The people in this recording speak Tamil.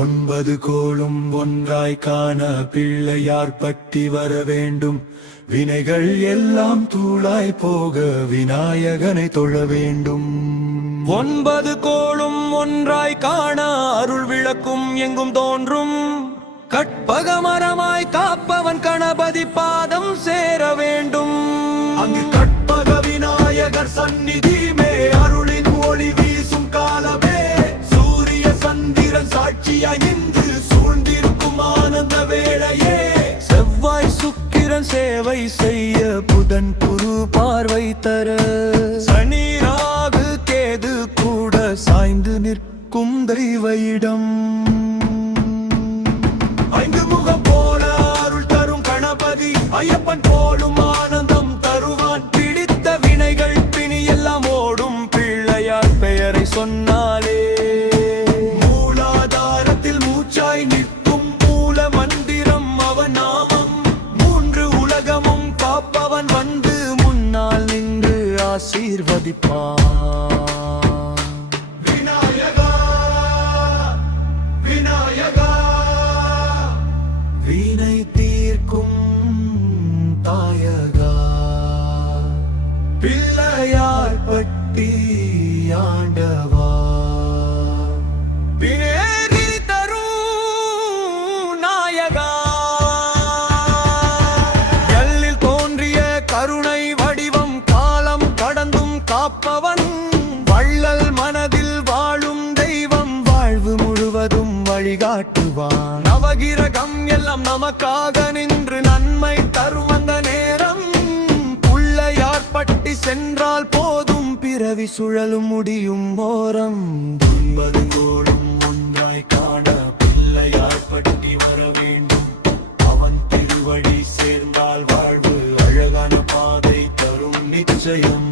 ஒன்பது கோளும் ஒன்றாய் காண பிள்ளையார் பட்டி வர வேண்டும். வினைகள் எல்லாம் தூளாய் போக விநாயகனை தொழ வேண்டும். ஒன்பது கோளும் ஒன்றாய் காண அருள் விளக்கும் எங்கும் தோன்றும். கற்பக மரமாய் காப்பவன் கணபதி பாதம் சேர வேண்டும். அங்கு கற்பக விநாயகர் சந்நிதி மே அருளின் ஒளி வீசும் காலமே. சூரிய சந்திரன் சாட்சியாய் நின்று சூழ்ந்திருக்கும் ஆனந்த வேளையே. செவ்வாய் சுக்கிரன் சேவை செய்ய புதன் குரு பார்வை தர. சனி ராகு கேது கூட சாய்ந்து நிற்கும் தெய்வ இடம். ஐந்து முகம் போல அருள் தரும் கணபதி ஐயப்பன் போலும் ஆனந்தம் தருவான். பிடித்த வினைகள் பிணி எல்லாம் ஓடும் பிள்ளையார் பெயரை சொன்னாலே. மூலாதாரத்தில் மூச்சாய் நிற்கும் மூல மந்திரம் அவன் நாமம். மூன்று உலகமும் காப்பவன் வந்து முன்னால் நின்று ஆசீர்வதிப்பான். விநாயகா விநாயகா வீணை தீர்க்கும் தாயகா பிள்ளையார் பட்டி ஆண்டவா. பிணேறி தரும் நாயகா எல்லில் தோன்றிய கருணை வடிவம் காலம் கடந்தும் காப்பவன். வள்ளல் மனதில் வாழும் தெய்வம் வாழ்வு முழுவதும் வழிகாட்டுவான். நவகிரகம் எல்லாம் நமக்காக நின்று நன்மை தரும் அந்த நேரம். பிள்ளையார் பட்டி சென்றால் போதும் பிறவி சுழலும் முடியும் ஓரம். ஒன்பது கோளும் ஒன்றாய் காண பிள்ளையார் பட்டி வர வேண்டும். அவன் திருவடி சேர்ந்தால் வாழ்வு அழகான பாதை தரும் நிச்சயம்.